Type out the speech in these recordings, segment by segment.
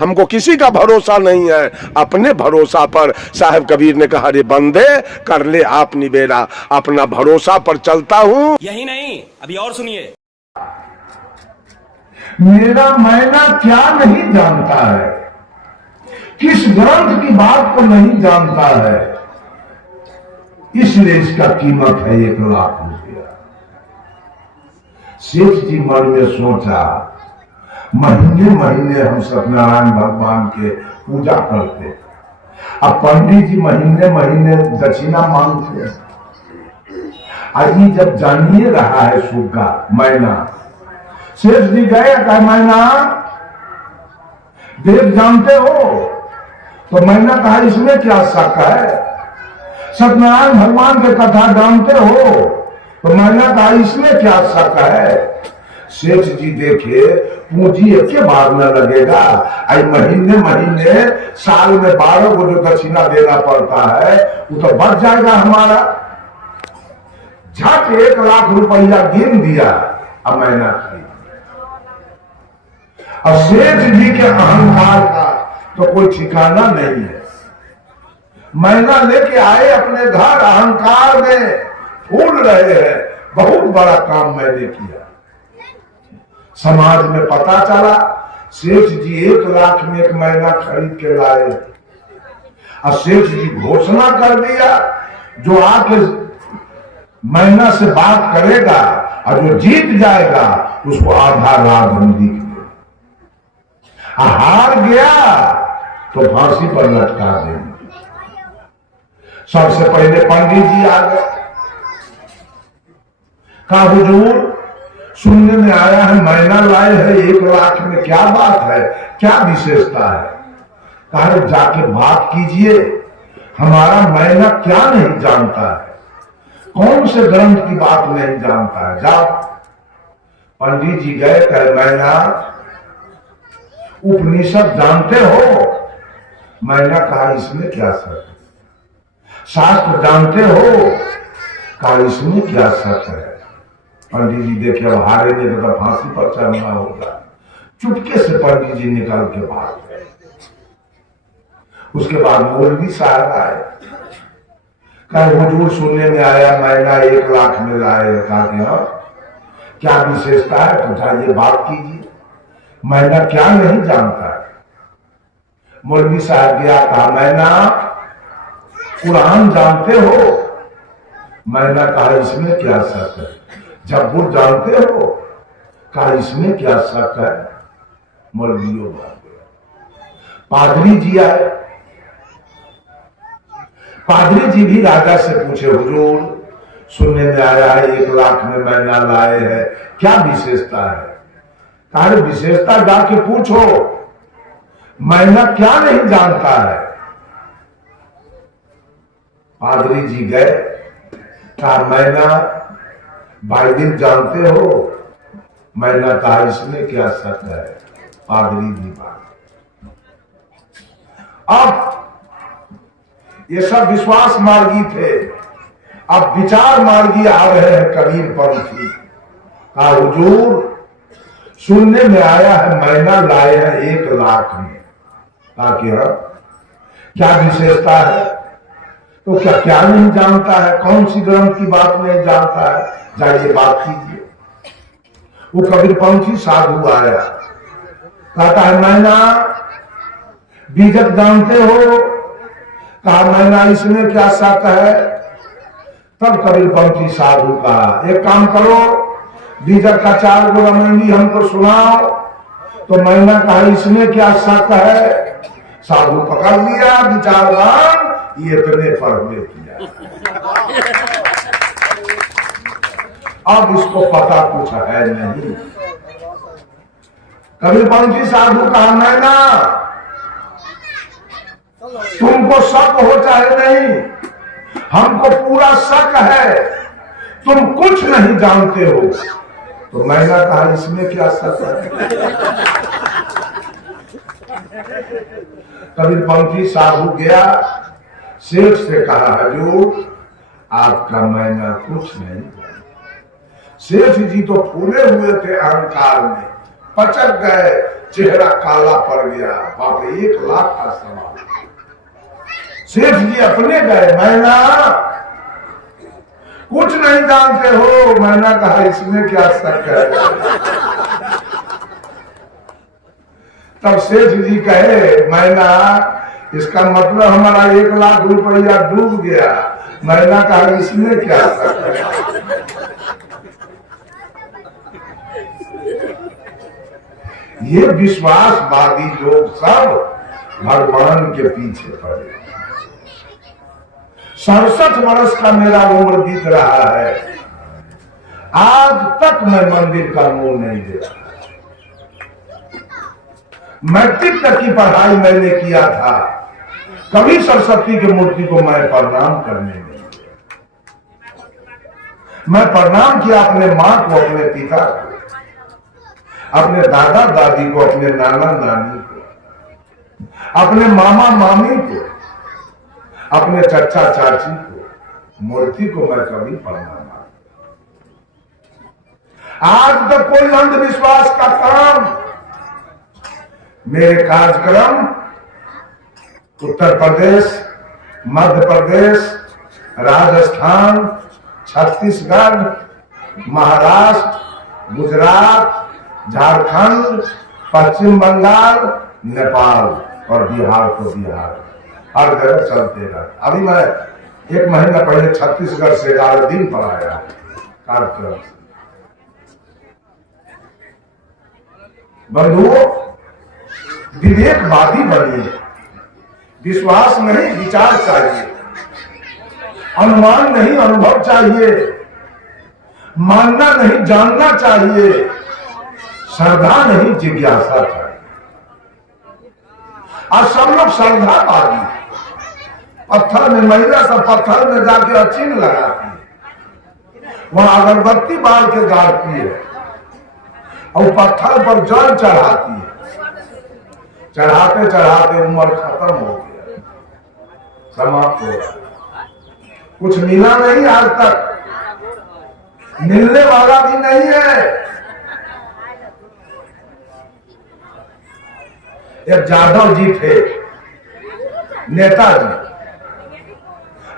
हमको किसी का भरोसा नहीं है, अपने भरोसा पर। साहब कबीर ने कहा, रे बंदे कर ले आप निबेरा, अपना भरोसा पर चलता हूँ। यही नहीं, अभी और सुनिए। मेरा मैना क्या नहीं जानता है, किस ग्रंथ की बात को नहीं जानता है, इसलिए इसका कीमत है 1 लाख रुपया। सेठ जी मन में सोचा, महीने महीने हम सत्यनारायण भगवान के पूजा करते, अब पंडित जी महीने महीने दक्षिणा मांगते हैं। आज जब जानिए रहा है सुग्गा मैना, सेठ जी गए, कहा मैना वेद जानते हो? तो मैना कहा इसमें क्या शक है, सत्यनारायण भगवान के कथा जानते हो? तो मैंने कहा इसमें क्या शक है। सेठ जी देखे पूंजी एक बार न लगेगा, आई महीने महीने साल में 12 को जो दक्षिणा देना पड़ता है वो तो बच जाएगा हमारा। झट 1 लाख रुपया गिन दिया। अब मैना की और सेठ जी के अहंकार का तो कोई ठिकाना नहीं है। मैना लेके आए अपने घर, अहंकार में फूल रहे हैं, बहुत बड़ा काम मैंने किया। समाज में पता चला सेठ जी 1 लाख में एक मैना खरीद के लाए और सेठ जी घोषणा कर दिया, जो आके मैना से बात करेगा और जो जीत जाएगा उसको आधा राग हम लिख दे, हार गया तो फांसी पर लटका देंगे। सबसे पहले पंडित जी आ गए, कहा हुजूर सुनने में आया है मैना लाए है 1 लाख में, क्या बात है, क्या विशेषता है? कहा जाके बात कीजिए, हमारा मैना क्या नहीं जानता है, कौन से ग्रंथ की बात नहीं जानता है, जाओ। पंडित जी गए, कहे मैना उपनिषद जानते हो? मैना कहा इसमें क्या शक है। शास्त्र जानते हो? कहा इसमें क्या शक है। पंडित जी देखे अब हारे नहीं तो फांसी पर चढ़ना होगा, चुपके से पंडित जी निकल के भाग गए। उसके बाद मौलवी साहब आए, कहे हुजूर सुनने में आया मैना 1 लाख में लाए। कहा कि हाँ, क्या विशेषता है? तो जाइए बात कीजिए, मैना क्या नहीं जानता है। मौलवी साहब गया, कहा मैना कुरान जानते हो? मैना कहा इसमें क्या शक है। जब्बूर जानते हो? कहा इसमें क्या शक है। मौलवियों पादरी जी आए, पादरी जी भी राजा से पूछे हुजूर सुनने में आया है 1 लाख में मैना लाए है, क्या विशेषता है? कहा विशेषता जाके पूछो, मैना क्या नहीं जानता है। पादरी जी गए, कहा मैना बाइबिल जानते हो? मैना कहा इसमें क्या शक है। पादरी जी बात, अब ये सब विश्वास मार्गी थे, अब विचार मार्गी आ रहे हैं कबीर पंथी। कहा हुजूर सुनने में आया है मैना लाए हैं 1 लाख में। ताकि क्या विशेषता है? तो क्या नहीं जानता है, कौन सी ग्रंथ की बात नहीं जानता है, जाइए बात कीजिए। वो कबीरपंथी साधु आया, कहता है मैना बीजक जानते हो? कहा मैना इसमें क्या शक है। तब कबीरपंथी साधु का एक काम करो, बीजक का 4 गो रमणी हमको सुनाओ। तो मैना कहा इसमें क्या शक है। साधु पकड़ लिया, विचारवान, ये इतने पढ़ने किया, अब इसको पता कुछ है नहीं। कबीरपंथी साधु कहा मैना तुमको शक हो चाहे नहीं, हमको पूरा शक है, तुम कुछ नहीं जानते हो। तो मैना कहा इसमें क्या शक है। कबीरपंथी साधु गया, सेठ से कहा हजूर आपका मैना कुछ नहीं। सेठ जी तो फूले हुए थे अहंकार में, पचक गए, चेहरा काला पड़ गया। बाप रे, 1 लाख का सवाल। सेठ जी अपने गए, मैना कुछ नहीं जानते हो। मैना कहा इसमें क्या शक है। तब सेठ जी कहे, मैना इसका मतलब हमारा 1 लाख रुपया डूब गया। मैना कहा इसमें क्या शक है। ये विश्वासवादी लोग सब भगवान के पीछे पड़े। 67 वर्ष का मेरा उम्र बीत रहा है, आज तक मैं मंदिर का मुंह नहीं देखा। मैट्रिक तक की पढ़ाई मैंने किया था, कभी सरस्वती की मूर्ति को मैं प्रणाम करने नहीं गया। मैं प्रणाम किया अपने मां को, अपने पिता को, अपने दादा दादी को, अपने नाना नानी को, अपने मामा मामी को, अपने चचा चाची को। मूर्ति को मैं कभी प्रणाम। आज तक कोई अंधविश्वास का काम मेरे कार्यक्रम उत्तर प्रदेश, मध्य प्रदेश, राजस्थान, छत्तीसगढ़, महाराष्ट्र, गुजरात, झारखंड, पश्चिम बंगाल, नेपाल और बिहार को बिहार, हर जगह चलते रहे। अभी मैं 1 महीना पहले छत्तीसगढ़ से 11 दिन पर आया कार्यक्रम से। बंधुओं, विवेकवादी बनिए। विश्वास नहीं, विचार चाहिए। अनुमान नहीं, अनुभव चाहिए। मानना नहीं, जानना चाहिए। श्रद्धा नहीं, जिज्ञासा चाहिए। आज सब लोग श्रद्धावादी, पत्थर में, महिला सब पत्थर में जाके अचिन्ह लगाती है, वहां अगरबत्ती बाल के गाड़ती है और पत्थर पर जल चढ़ाती है। चढ़ाते चढ़ाते उम्र खत्म हो गया, समाप्त हो गया। कुछ मिला नहीं, आज तक मिलने वाला भी नहीं है। एक जादव जी थे, नेताजी,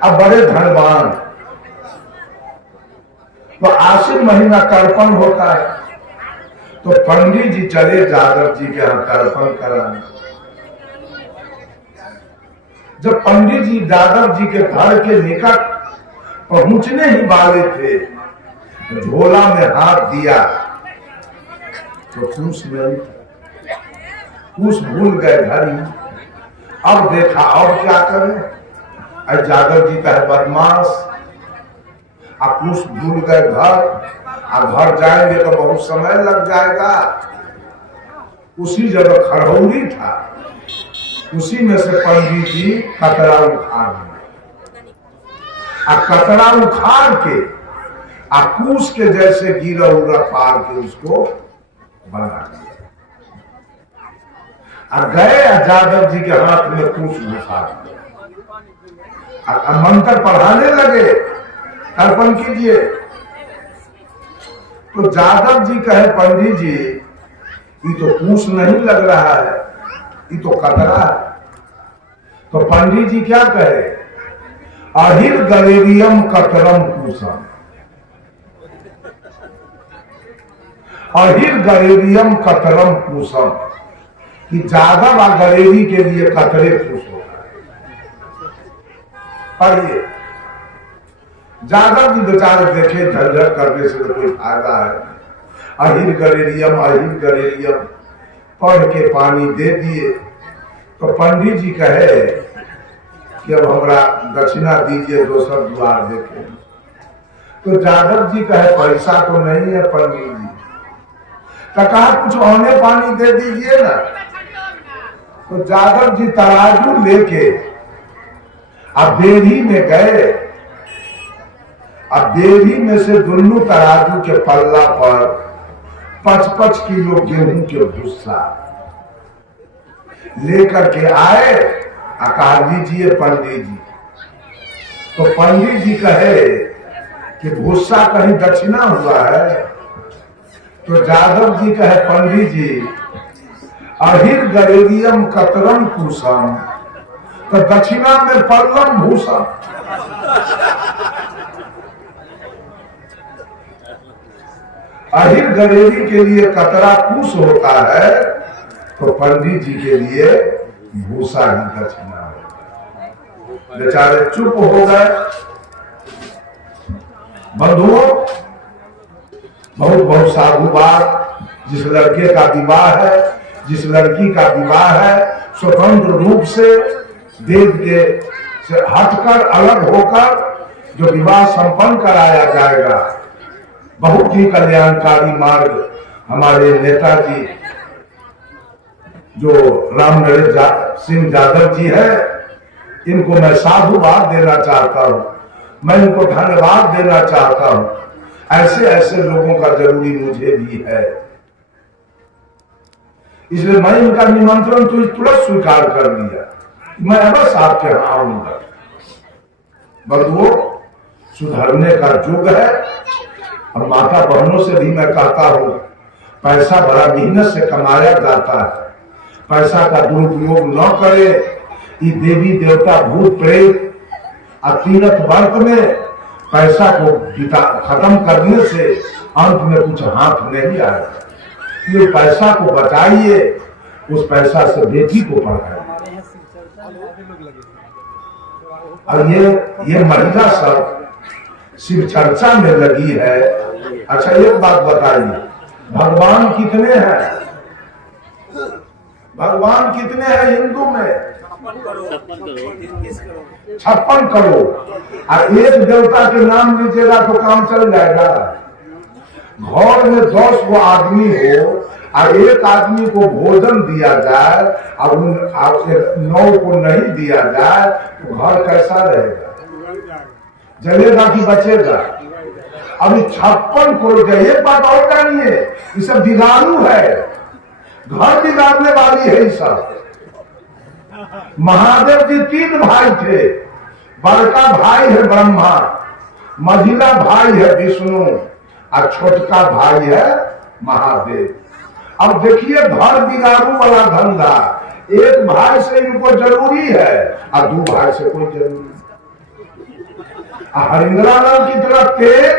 अब बड़े धनवान। तो आश्विन महीना तर्पण होता है, तो पंडित जी चले जादव जी के यहाँ तर्पण कराने। जब पंडित जी जादव जी के घर के निकट पहुंचने ही वाले थे, झोला में हाथ दिया तो कुछ नहीं, कुछ भूल गए घर ही। अब देखा और क्या करें, जादव जी का है बदमाश, आप कुछ भूल गए घर, आप घर जाएंगे तो बहुत समय लग जाएगा। उसी जगह खरहौरी था, उसी में से पंडित जी कतरा उखाड़ दिए। कतरा उखाड़ के कूस के जैसे गिरा उड़ा पार के उसको बना दिया। गए जादव जी के हाथ में कूस घुसा दिया। मंत्र पढ़ाने लगे, तर्पण कीजिए। तो जादव जी कहे, पंडित जी ये तो कूस नहीं लग रहा है, ये तो कतरा है। तो पंडित जी क्या कहे, अहिर गलेरियम कतरम कूसम, अहिर गलेरियम कतरम कूसम, कि जादव और गलेरी के लिए कतरे कूस होता है। पढ़िए, जादव जी बेचारे देखे झंझट करने से तो कोई फायदा है। अहिर गलेरियम, अहिर गलेरियम पढ़ के पानी दे दिए। तो पंडित जी कहे कि अब हमरा दक्षिणा दीजिए, दोसर द्वार देखे। तो जादव जी कहे, पैसा तो नहीं है पंडित जी। तो कहा कुछ औने पानी दे दीजिए ना। तो जादव जी तराजू लेके अब बेरी में गए। अब बेरी में से दोनों तराजू के पल्ला पर 5-5 किलो गेहूं के भूसा लेकर के आए। कहा लीजिए पंडित जी। तो पंडित जी कहे कि भूसा कहीं दक्षिणा हुआ है। तो जादव जी कहे, पंडित जी अहिर गरेरियम कतरम कुसम, तो दक्षिणा में पल्लम भूषम। अहिर गरेरी के लिए कतरा कुश होता है, तो पंडित जी के लिए भूषा ही दक्षिणा है। बेचारे चुप हो गए। बंधुओं, बहुत बहुत साधुवाद। जिस लड़के का विवाह है, जिस लड़की का विवाह है, स्वतंत्र रूप से वेद के से हटकर अलग होकर जो विवाह संपन्न कराया जाएगा, बहुत ही कल्याणकारी मार्ग हमारे नेताजी जो राम सिंह यादव जी है, इनको मैं साधुवाद देना चाहता हूं, मैं इनको धन्यवाद देना चाहता हूं। ऐसे ऐसे लोगों का जरूरी मुझे भी है, इसलिए मैं इनका निमंत्रण तो तुरंत स्वीकार कर लिया। मैं अवश्य आपके यहां आऊंगा। बंधुओं, सुधरने का युग है। और माता बहनों से भी मैं कहता हूं, पैसा बड़ा मेहनत से कमाया जाता है, पैसा का दुरुपयोग न करे। ये देवी देवता भूत प्रेत तीरथ वर्त में पैसा को खत्म करने से अंत में कुछ हाथ नहीं आएगा। ये पैसा को बचाइए, उस पैसा से बेटी को पढ़ाइए। और ये महिला सब शिव चर्चा में लगी है। अच्छा, एक बात बताइए, भगवान कितने हैं? भगवान कितने हैं हिंदू में? 56 करोड़। और एक देवता के नाम लीजिएगा तो काम चल जाएगा। घर में 10 गो आदमी हो और एक आदमी को भोजन दिया जाए और 9 को नहीं दिया जाए, तो घर कैसा रहेगा? जलेगा कि बचेगा? अभी 56 करोड़। एक बात और जानिए, ये सब बिगाड़ू है, घर बिगाड़ने वाली है। सब महादेव जी 3 भाई थे। बड़का भाई है ब्रह्मा, मझिला भाई है विष्णु और छोटका भाई है महादेव। अब देखिए, घर बिगाड़ू वाला धंधा। एक भाई से इनको जरूरी है और 2 भाई से कोई जरूरी नहीं। हरिंद्रानंद की तरफ तेज,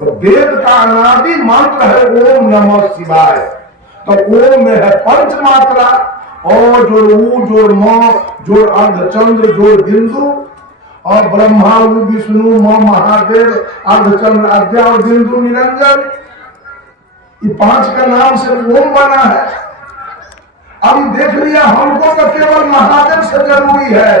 तो वेद का अनादि मंत्र है ओम नमः शिवाय। तो ओम में है 5 मात्रा, और जोड़ ऊ जोड़ म जोड़ अर्धचंद्र जोड़ बिंदु, और ब्रह्मा ऊ विष्णु म महादेव अर्धचंद्र अद्या और बिंदु निरंजन। ये 5 का नाम से ओम बना है। अब देख लिया, हमको तो केवल महादेव से जरूरी है,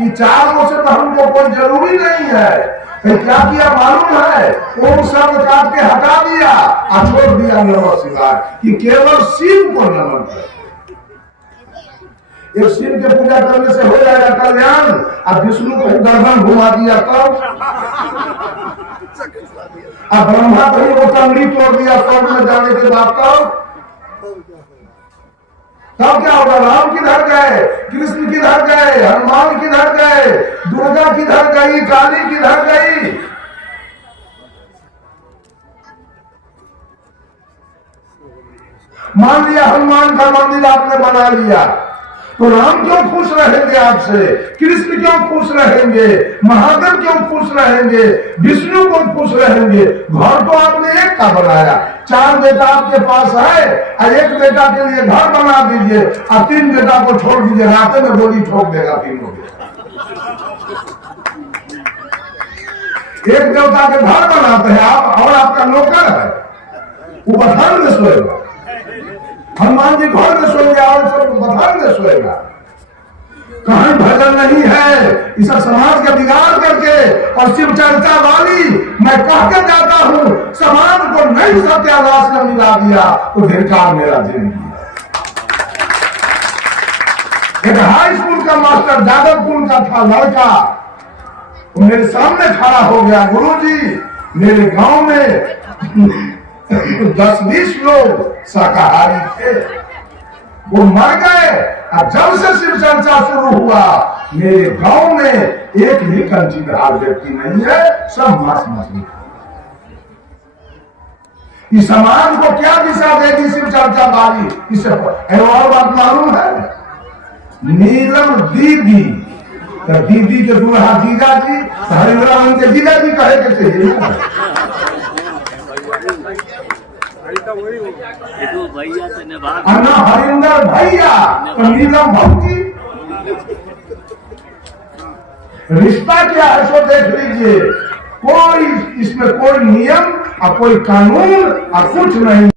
ये 4 से तो हमको कोई जरूरी नहीं है। तो क्या किया मालूम है? ओम शब्द काट के हटा दिया और छोड़ दिया नमः शिवाय, कि केवल शिव को नमन कर। एक शिव के पूजा करने से हो जाएगा कल्याण, और विष्णु को गर्दन घुमा दिया तब, और ब्रह्मा को वो टंगड़ी तोड़ दिया स्वर्ग में जाने के बाद तब क्या होगा? राम किधर गए, कृष्ण किधर गए, हनुमान किधर गए, दुर्गा किधर गई, काली किधर गई? मान लिया हनुमान का मंदिर आपने बना लिया, तो राम क्यों खुश रहेंगे आपसे? कृष्ण क्यों खुश रहेंगे? महादेव क्यों खुश रहेंगे? विष्णु क्यों खुश रहेंगे? घर तो आपने एक का बनाया, 4 बेटा आपके पास है, और एक बेटा के लिए घर बना दीजिए, और 3 बेटा को छोड़ दीजिए, रास्ते में गोली ठोक देगा तीनों बेटा। एक देवता के घर बनाते हैं आप, और आपका नौकर है, वो बथान में सोएगा। हनुमान जी घर में सोएंगे और सब बथान में सोएगा। कहीं भजन नहीं है, इस समाज का बिगाड़ करके और शिव चर्चा वाली मैं कह के जाता हूं, समाज को नहीं सत्यानाश में मिला दिया तो धिक्कार मेरा जिंदगी है। एक हाई स्कूल का मास्टर जादवपुर का था लड़का, वो मेरे सामने खड़ा हो गया, गुरुजी मेरे गांव में 10-20 लोग शाकाहारी थे, वो मर गए। अब जब से शिव चर्चा शुरू हुआ, मेरे गांव में एक भी कंचीदार व्यक्ति नहीं है, सब मांस मछली। कि समाज को क्या दिशा देगी सिर्फ चर्चा बारी। इससे और बात मालूम है, नीलम दीदी तो दीदी के दूल्हा जीजा जी, हरिंद्र उनके जीजा जी कहे के चाहिए। अन्ना हरिंदर भैया तो नीलम भौजी। रिश्ता क्या है सो देख लीजिए, कोई इसमें कोई नियम और कोई कानून और कुछ नहीं।